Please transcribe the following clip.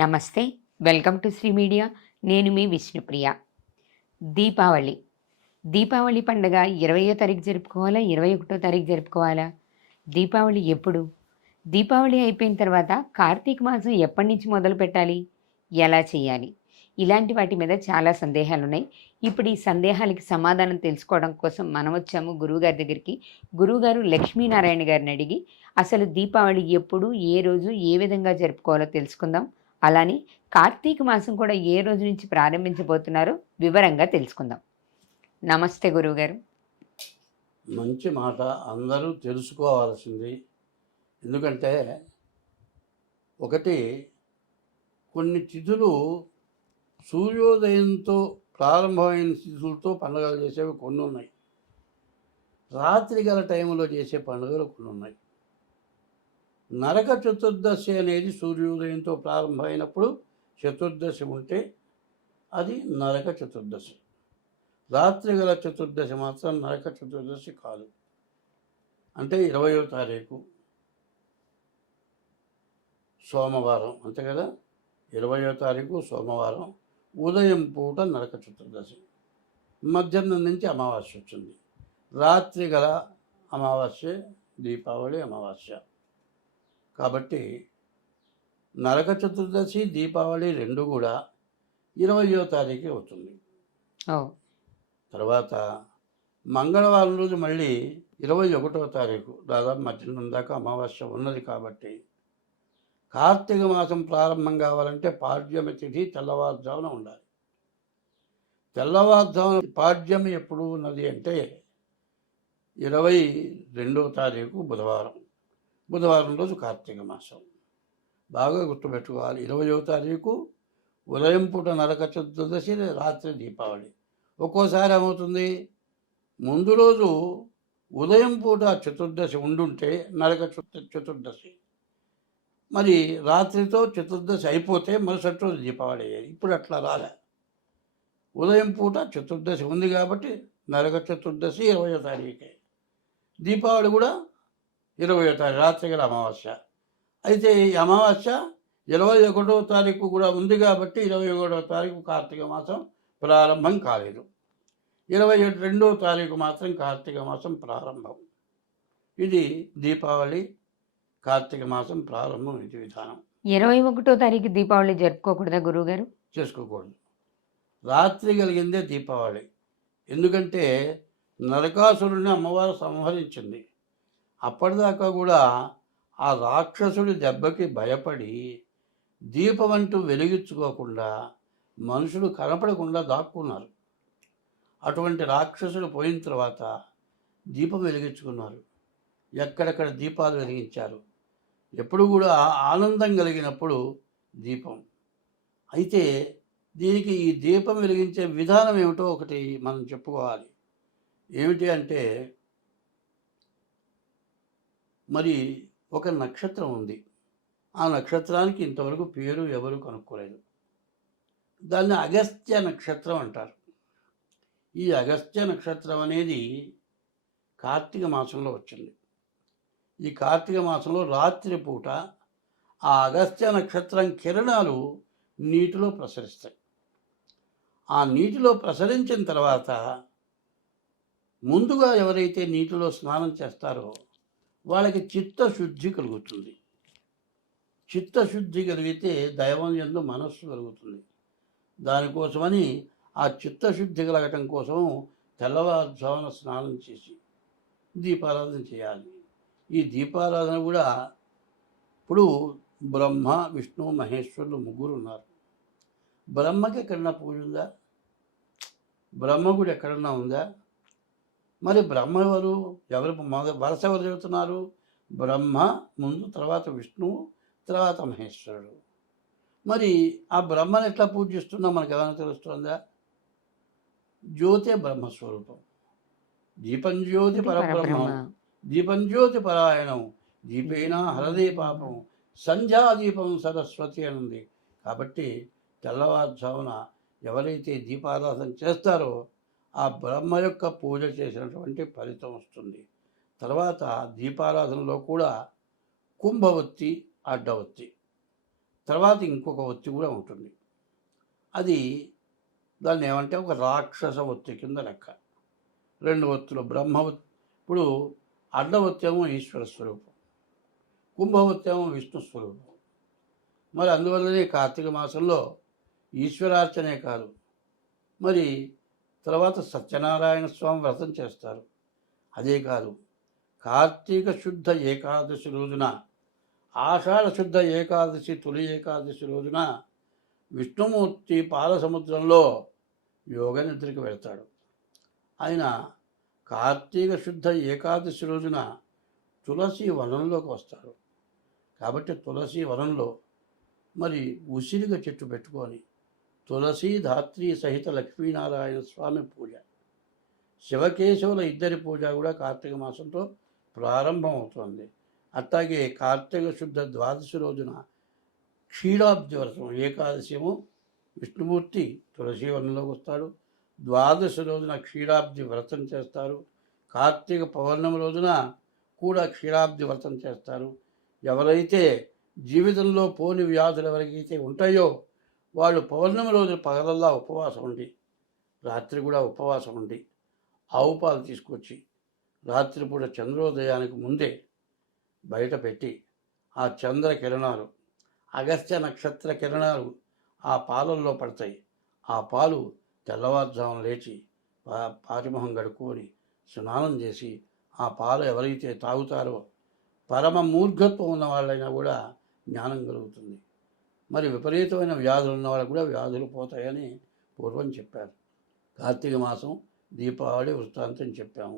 నమస్తే. Welcome to Shri media. నేను మీ విష్ణుప్రియ. దీపావళి. దీపావళి పండగ 20వ తారీఖు జరుపుకోవాలా? 21వ తారీఖు జరుపుకోవాలా? దీపావళి ఎప్పుడు? దీపావళి అయిపోయిన తర్వాత కార్తీక మాసం ఎప్పటినుంచి మొదలుపెట్టాలి? ఎలా చేయాలి? ఇలాంటి వాటి మీద చాలా సందేహాలున్నాయి. ఇప్పుడు ఈ సందేహాలకి సమాధానం తెలుసుకోవడం కోసం మనం వచ్చాము గురువుగారి దగ్గరికి. గురువుగారు లక్ష్మీనారాయణ గారిని అడిగి అసలు దీపావళి ఎప్పుడు, ఏ రోజు, ఏ విధంగా జరుపుకోవాలో తెలుసుకుందాం. అలానే కార్తీక మాసం కూడా ఏ రోజు నుంచి ప్రారంభించబోతున్నారో వివరంగా తెలుసుకుందాం. నమస్తే గురువుగారు. మంచి మాట, అందరూ తెలుసుకోవాల్సింది. ఎందుకంటే ఒకటి, కొన్ని తిథులు సూర్యోదయంతో ప్రారంభమైన తిథులతో పండుగలు చేసేవి కొన్ని ఉన్నాయి. రాత్రి గల టైంలో చేసే పండుగలు కొన్ని ఉన్నాయి. నరక చతుర్దశి అనేది సూర్యోదయంతో ప్రారంభమైనప్పుడు చతుర్దశి ఉంటే అది నరక చతుర్దశి. రాత్రి గల చతుర్దశి మాత్రం నరక చతుర్దశి కాదు. అంటే 20వ తారీఖు సోమవారం, అంతే కదా. 20వ తారీఖు సోమవారం ఉదయం పూట నరక చతుర్దశి. మధ్యాహ్నం నుంచి అమావాస్య వచ్చింది. రాత్రి గల అమావాస్య దీపావళి అమావాస్య. కాబట్టి నరక చతుర్దశి దీపావళి రెండు కూడా 20వ తారీఖు అవుతుంది. తర్వాత మంగళవారం రోజు మళ్ళీ 21వ తారీఖు, దాదాపు మధ్యాహ్నం దాకా అమావాస్య ఉన్నది. కాబట్టి కార్తీక మాసం ప్రారంభం కావాలంటే పాడ్యమి తిథి తెల్లవారుజామున ఉండాలి. తెల్లవారుజామున పాడ్యమి ఎప్పుడు ఉన్నది అంటే 22వ తారీఖు బుధవారం రోజు కార్తీక మాసం. బాగా గుర్తుపెట్టుకోవాలి. 20వ తారీఖు ఉదయం పూట నరక చతుర్దశి, రాత్రి దీపావళి. ఒక్కోసారి ఏమవుతుంది, ముందు రోజు ఉదయం పూట చతుర్దశి ఉండుంటే నరక చతుర్దశి, మరి రాత్రితో చతుర్దశి అయిపోతే మరుసటి రోజు దీపావళి అయ్యేది. ఇప్పుడు అట్లా రాలే. ఉదయం పూట చతుర్దశి ఉంది కాబట్టి నరక చతుర్దశి 20వ తారీఖే. దీపావళి కూడా 20వ తారీఖు, రాత్రి గల అమావాస్య. అయితే ఈ అమావాస్య 21వ తారీఖు కూడా ఉంది కాబట్టి 21వ తారీఖు కార్తీక మాసం ప్రారంభం కాలేదు. 22వ తారీఖు మాత్రం కార్తీక మాసం ప్రారంభం. ఇది దీపావళి కార్తీక మాసం ప్రారంభం. ఇది విధానం. 21వ తారీఖు దీపావళి జరుపుకోకూడదా గురువుగారు? చేసుకోకూడదు. రాత్రి కలిగిందే దీపావళి. ఎందుకంటే నరకాసురుడిని అమ్మవారు సంహరించింది. అప్పటిదాకా కూడా ఆ రాక్షసుడి దెబ్బకి భయపడి దీపం అంటూ వెలిగించుకోకుండా మనుషులు కనపడకుండా దాక్కున్నారు. అటువంటి రాక్షసుడు పోయిన తర్వాత దీపం వెలిగించుకున్నారు. ఎక్కడెక్కడ దీపాలు వెలిగించారు. ఎప్పుడు కూడా ఆనందం కలిగినప్పుడు దీపం. అయితే దీనికి ఈ దీపం వెలిగించే విధానం ఏమిటో ఒకటి మనం చెప్పుకోవాలి. ఏమిటి అంటే, మరి ఒక నక్షత్రం ఉంది. ఆ నక్షత్రానికి ఇంతవరకు పేరు ఎవరు కనుక్కోలేదు. దాన్ని అగస్త్య నక్షత్రం అంటారు. ఈ అగస్త్య నక్షత్రం అనేది కార్తీక మాసంలో వచ్చింది. ఈ కార్తీక మాసంలో రాత్రిపూట ఆ అగస్త్య నక్షత్రం కిరణాలు నీటిలో ప్రసరిస్తాయి. ఆ నీటిలో ప్రసరించిన తర్వాత ముందుగా ఎవరైతే నీటిలో స్నానం చేస్తారో వాళ్ళకి చిత్తశుద్ధి కలుగుతుంది. చిత్తశుద్ధి కలిగితే దైవం యందు మనస్సు కలుగుతుంది. దానికోసమని ఆ చిత్తశుద్ధి కలగటం కోసం తెల్లవారుజామున స్నానం చేసి దీపారాధన చేయాలి. ఈ దీపారాధన కూడా ఇప్పుడు బ్రహ్మ, విష్ణు, మహేశ్వరులు ముగ్గురు ఉన్నారు. బ్రహ్మకి ఎక్కడన్నా పూజ ఉందా? బ్రహ్మ కూడా ఎక్కడన్నా ఉందా? మరి బ్రహ్మ ఎవరు వరుస ఎవరు చెబుతున్నారు? బ్రహ్మ ముందు, తర్వాత విష్ణువు, తర్వాత మహేశ్వరుడు. మరి ఆ బ్రహ్మను ఎట్లా పూజిస్తున్నాం మనకు ఏమైనా తెలుస్తుందా? జ్యోతి బ్రహ్మస్వరూపం. దీపం జ్యోతి పరబ్రహ్మం, దీపం జ్యోతి పరాయణం, దీపేనా హరదే పాపం, సంధ్యాదీపం సరస్వతి అని ఉంది. కాబట్టి తెల్లవారుజామున ఎవరైతే దీపారాధన చేస్తారో ఆ బ్రహ్మ యొక్క పూజ చేసినటువంటి ఫలితం వస్తుంది. తర్వాత దీపారాధనలో కూడా కుంభవత్తి, అడ్డవత్తి తర్వాత ఇంకొక ఒత్తి కూడా ఉంటుంది. అది దాన్ని ఏమంటే ఒక రాక్షస ఒత్తి కింద లెక్క. 2 ఒత్తులు ఇప్పుడు అడ్డ ఒత్తేమో ఈశ్వర స్వరూపం, కుంభవత్తేమో విష్ణు స్వరూపం. మరి అందువల్లనే కార్తీక మాసంలో ఈశ్వరార్చనే కాదు, మరి తర్వాత సత్యనారాయణ స్వామి వ్రతం చేస్తారు. అదే కాదు, కార్తీక శుద్ధ ఏకాదశి రోజున, ఆషాఢ శుద్ధ ఏకాదశి తొలి ఏకాదశి రోజున విష్ణుమూర్తి పాలసముద్రంలో యోగ నిద్రకు వెళ్తాడు. ఆయన కార్తీక శుద్ధ ఏకాదశి రోజున తులసి వనంలోకి వస్తారు. కాబట్టి తులసి వనంలో మరి ఉసిరిగ చెట్టు పెట్టుకొని తులసి ధాత్రి సహిత లక్ష్మీనారాయణ స్వామి పూజ, శివకేశవుల ఇద్దరి పూజ కూడా కార్తీక మాసంతో ప్రారంభమవుతుంది. అట్లాగే కార్తీక శుద్ధ ద్వాదశి రోజున క్షీరాబ్ది వ్రతం, ఏకాదశి ఏమో విష్ణుమూర్తి తులసి వనంలోకి వస్తాడు, ద్వాదశి రోజున క్షీరాబ్ది వ్రతం చేస్తారు. కార్తీక పౌర్ణమి రోజున కూడా క్షీరాబ్ది వ్రతం చేస్తారు. ఎవరైతే జీవితంలో పోని వ్యాధులు ఎవరికైతే ఉంటాయో వాళ్ళు పౌర్ణమి రోజు పగలల్లా ఉపవాసం ఉండి, రాత్రి కూడా ఉపవాసం ఉండి, ఆవు పాలు తీసుకొచ్చి రాత్రిపూట చంద్రోదయానికి ముందే బయట పెట్టి ఆ చంద్ర కిరణాలు, అగస్త్య నక్షత్ర కిరణాలు ఆ పాలల్లో పడతాయి. ఆ పాలు తెల్లవారుజామున లేచి పాతిమొహం కడుక్కొని స్నానం చేసి ఆ పాలు ఎవరైతే తాగుతారో పరమ మూర్ఘత్వం ఉన్న వాళ్ళైనా కూడా జ్ఞానం కలుగుతుంది. మరి విపరీతమైన వ్యాధులు ఉన్న వాళ్ళకు కూడా వ్యాధులు పోతాయని పూర్వం చెప్పారు. కార్తీక మాసం దీపావళి వృత్తాంతం చెప్పాము.